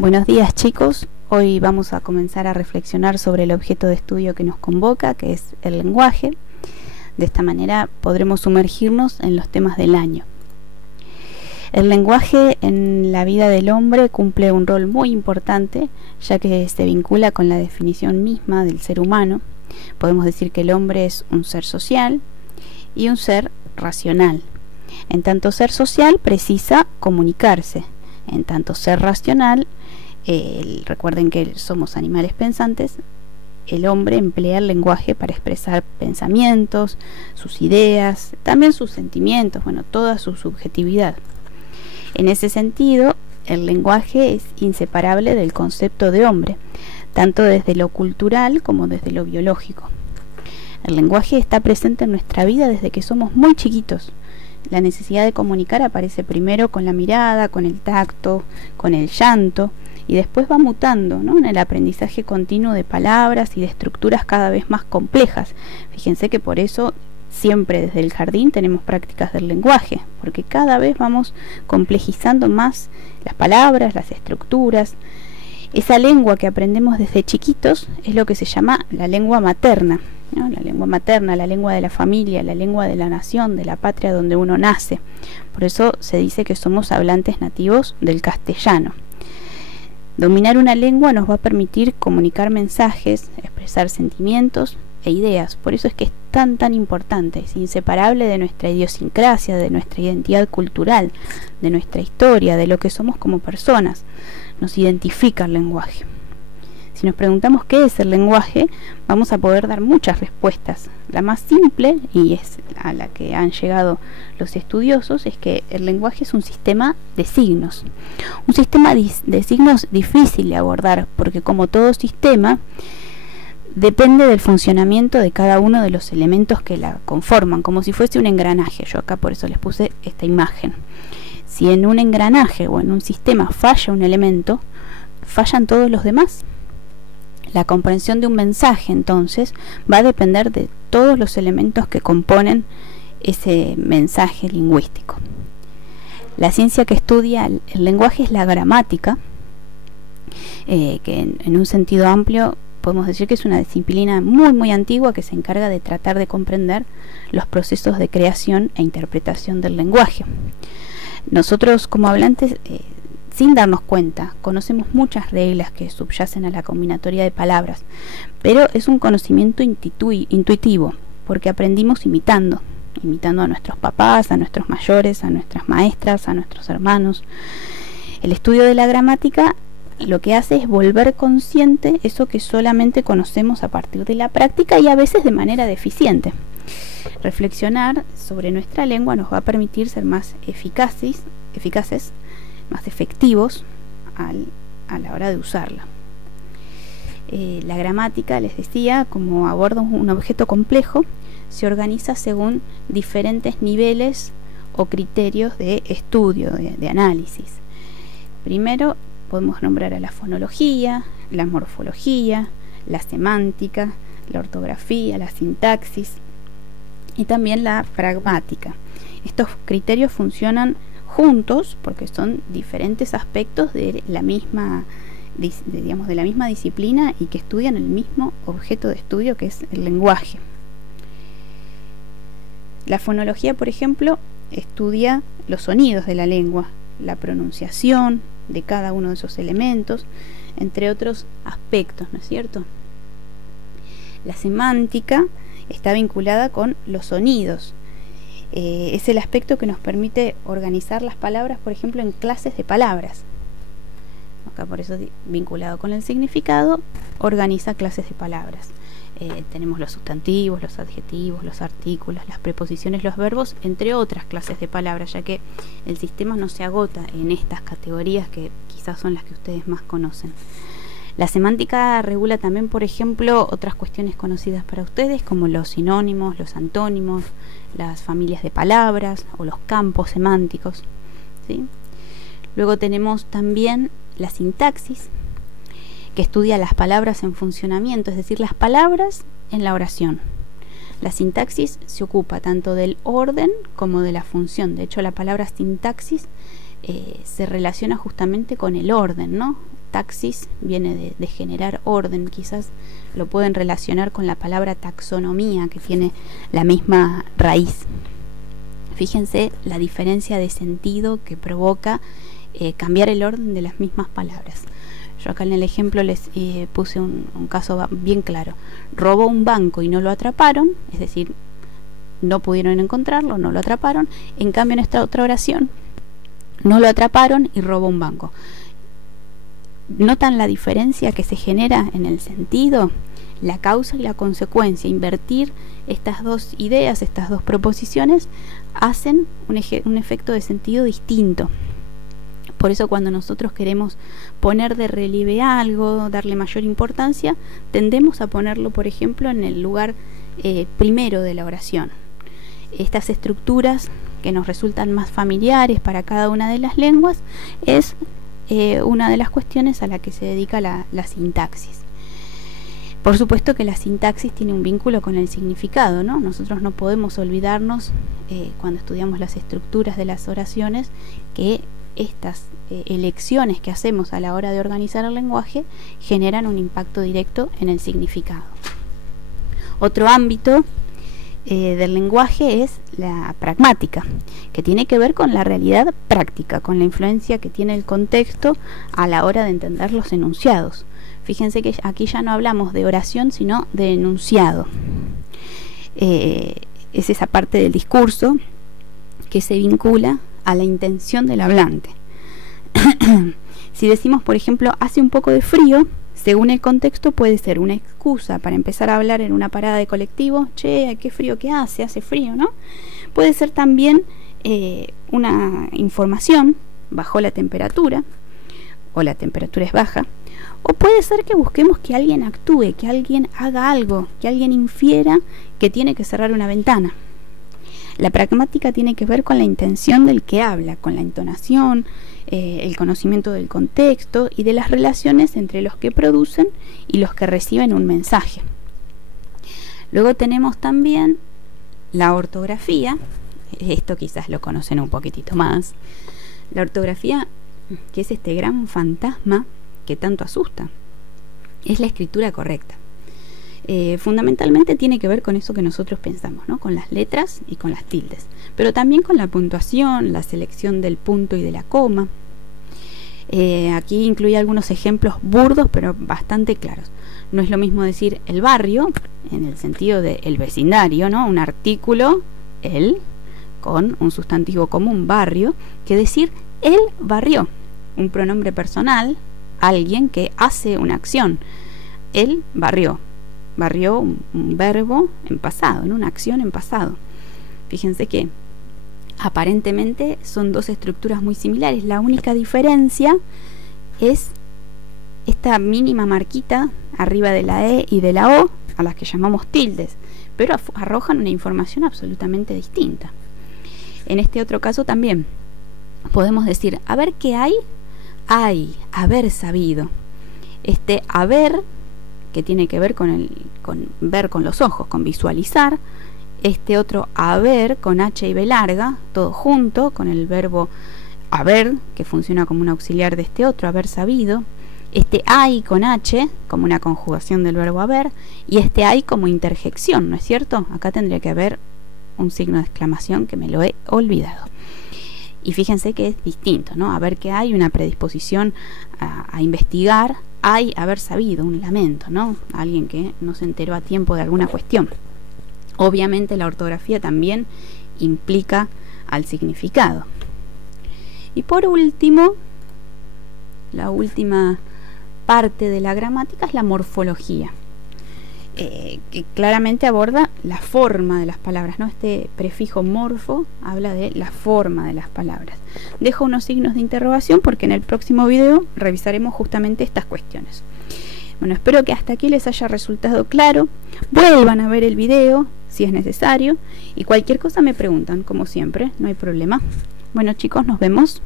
Buenos días, chicos. Hoy vamos a comenzar a reflexionar sobre el objeto de estudio que nos convoca, que es el lenguaje. De esta manera podremos sumergirnos en los temas del año. El lenguaje en la vida del hombre cumple un rol muy importante, ya que se vincula con la definición misma del ser humano. Podemos decir que el hombre es un ser social y un ser racional. En tanto ser social precisa comunicarse, en tanto ser racional, recuerden que somos animales pensantes, el hombre emplea el lenguaje para expresar pensamientos, sus ideas, también sus sentimientos, toda su subjetividad. En ese sentido, el lenguaje es inseparable del concepto de hombre, tanto desde lo cultural como desde lo biológico. El lenguaje está presente en nuestra vida desde que somos muy chiquitos. La necesidad de comunicar aparece primero con la mirada, con el tacto, con el llanto, y después va mutando, en el aprendizaje continuo de palabras y de estructuras cada vez más complejas. Fíjense que por eso siempre desde el jardín tenemos prácticas del lenguaje, porque cada vez vamos complejizando más las palabras, las estructuras. Esa lengua que aprendemos desde chiquitos es lo que se llama la lengua materna, la lengua materna, la lengua de la familia, la lengua de la nación, de la patria donde uno nace. Por eso se dice que somos hablantes nativos del castellano. Dominar una lengua nos va a permitir comunicar mensajes, expresar sentimientos e ideas. Por eso es que es tan importante, es inseparable de nuestra idiosincrasia, de nuestra identidad cultural, de nuestra historia, de lo que somos como personas. Nos identifica el lenguaje. Si nos preguntamos qué es el lenguaje, vamos a poder dar muchas respuestas. La más simple, y es a la que han llegado los estudiosos, es que el lenguaje es un sistema de signos. Un sistema de signos difícil de abordar, porque como todo sistema, depende del funcionamiento de cada uno de los elementos que la conforman, como si fuese un engranaje. Yo acá por eso les puse esta imagen. Si en un engranaje o en un sistema falla un elemento, fallan todos los demás. La comprensión de un mensaje, entonces, va a depender de todos los elementos que componen ese mensaje lingüístico. La ciencia que estudia el lenguaje es la gramática, que en un sentido amplio podemos decir que es una disciplina muy antigua que se encarga de tratar de comprender los procesos de creación e interpretación del lenguaje. Nosotros como hablantes, sin darnos cuenta, conocemos muchas reglas que subyacen a la combinatoria de palabras, pero es un conocimiento intuitivo, porque aprendimos imitando a nuestros papás, a nuestros mayores, a nuestras maestras, a nuestros hermanos. El estudio de la gramática lo que hace es volver consciente eso que solamente conocemos a partir de la práctica y a veces de manera deficiente. Reflexionar sobre nuestra lengua nos va a permitir ser más eficaces, más efectivos a la hora de usarla. La gramática, les decía, como aborda un objeto complejo, se organiza según diferentes niveles o criterios de estudio, de análisis. Primero podemos nombrar a la fonología, la morfología, la semántica, la ortografía, la sintaxis y también la pragmática. Estos criterios funcionan juntos porque son diferentes aspectos de la misma disciplina y que estudian el mismo objeto de estudio, que es el lenguaje. La fonología, por ejemplo, estudia los sonidos de la lengua, la pronunciación de cada uno de esos elementos, entre otros aspectos, ¿no es cierto? La semántica está vinculada con los sonidos. Es el aspecto que nos permite organizar las palabras, por ejemplo, en clases de palabras. Acá por eso vinculado con el significado, organiza clases de palabras. Tenemos los sustantivos, los adjetivos, los artículos, las preposiciones, los verbos, entre otras clases de palabras, ya que el sistema no se agota en estas categorías que quizás son las que ustedes más conocen. La semántica regula también, por ejemplo, otras cuestiones conocidas para ustedes, como los sinónimos, los antónimos, las familias de palabras o los campos semánticos, ¿sí? Luego tenemos también la sintaxis, que estudia las palabras en funcionamiento, es decir, las palabras en la oración. La sintaxis se ocupa tanto del orden como de la función. De hecho, la palabra sintaxis se relaciona justamente con el orden, ¿no? taxis viene de generar orden, quizás lo pueden relacionar con la palabra taxonomía, que tiene la misma raíz. Fíjense la diferencia de sentido que provoca cambiar el orden de las mismas palabras. Yo acá en el ejemplo les puse un caso bien claro. Robó un banco y no lo atraparon, es decir, no pudieron encontrarlo, no lo atraparon. En cambio, en esta otra oración, no lo atraparon y robó un banco. ¿Notan la diferencia que se genera en el sentido? La causa y la consecuencia. Invertir estas dos ideas, estas dos proposiciones, hacen un efecto de sentido distinto. Por eso cuando nosotros queremos poner de relieve algo, darle mayor importancia, tendemos a ponerlo, por ejemplo, en el lugar primero de la oración. Estas estructuras que nos resultan más familiares para cada una de las lenguas es una de las cuestiones a la que se dedica la sintaxis. Por supuesto que la sintaxis tiene un vínculo con el significado, ¿no? Nosotros no podemos olvidarnos cuando estudiamos las estructuras de las oraciones que estas elecciones que hacemos a la hora de organizar el lenguaje generan un impacto directo en el significado. Otro ámbito del lenguaje es la pragmática, que tiene que ver con la realidad práctica, con la influencia que tiene el contexto a la hora de entender los enunciados. Fíjense que aquí ya no hablamos de oración, sino de enunciado. Es esa parte del discurso que se vincula a la intención del hablante. Si decimos, por ejemplo, hace un poco de frío, según el contexto puede ser una excusa para empezar a hablar en una parada de colectivo. Che, qué frío que hace frío, ¿no? Puede ser también una información, bajó la temperatura, o la temperatura es baja. O puede ser que busquemos que alguien actúe, que alguien haga algo, que alguien infiera que tiene que cerrar una ventana. La pragmática tiene que ver con la intención del que habla, con la entonación, el conocimiento del contexto y de las relaciones entre los que producen y los que reciben un mensaje. Luego tenemos también la ortografía. Esto quizás lo conocen un poquitito más. La ortografía, que es este gran fantasma que tanto asusta, es la escritura correcta. Fundamentalmente tiene que ver con eso que nosotros pensamos, ¿no? Con las letras y con las tildes, pero también con la puntuación, la selección del punto y de la coma. Aquí incluye algunos ejemplos burdos pero bastante claros. No es lo mismo decir el barrio en el sentido de el vecindario, ¿no? Un artículo, el, con un sustantivo común, barrio, que decir él barrió, un pronombre personal, alguien que hace una acción. Él barrió. Barrió un verbo en pasado, ¿no? Una acción en pasado. Fíjense que aparentemente son dos estructuras muy similares. La única diferencia es esta mínima marquita arriba de la E y de la O, a las que llamamos tildes, pero arrojan una información absolutamente distinta. En este otro caso también podemos decir, a ver qué hay, haber sabido. Este haber, que tiene que ver con ver con los ojos, con visualizar. Este otro haber, con H y B larga, todo junto, con el verbo haber, que funciona como un auxiliar de este otro, haber sabido. Este hay con H, como una conjugación del verbo haber, y este hay como interjección, ¿no es cierto? Acá tendría que haber un signo de exclamación que me lo he olvidado. Y fíjense que es distinto, ¿no? A ver que hay una predisposición a investigar, hay haber sabido, un lamento, ¿no? Alguien que no se enteró a tiempo de alguna cuestión. Obviamente la ortografía también implica al significado. Y por último, la última parte de la gramática es la morfología, que claramente aborda la forma de las palabras, ¿no? Este prefijo morfo habla de la forma de las palabras. Dejo unos signos de interrogación porque en el próximo video revisaremos justamente estas cuestiones. Bueno, espero que hasta aquí les haya resultado claro. Vuelvan a ver el video si es necesario y cualquier cosa me preguntan, como siempre, no hay problema. Bueno chicos, nos vemos.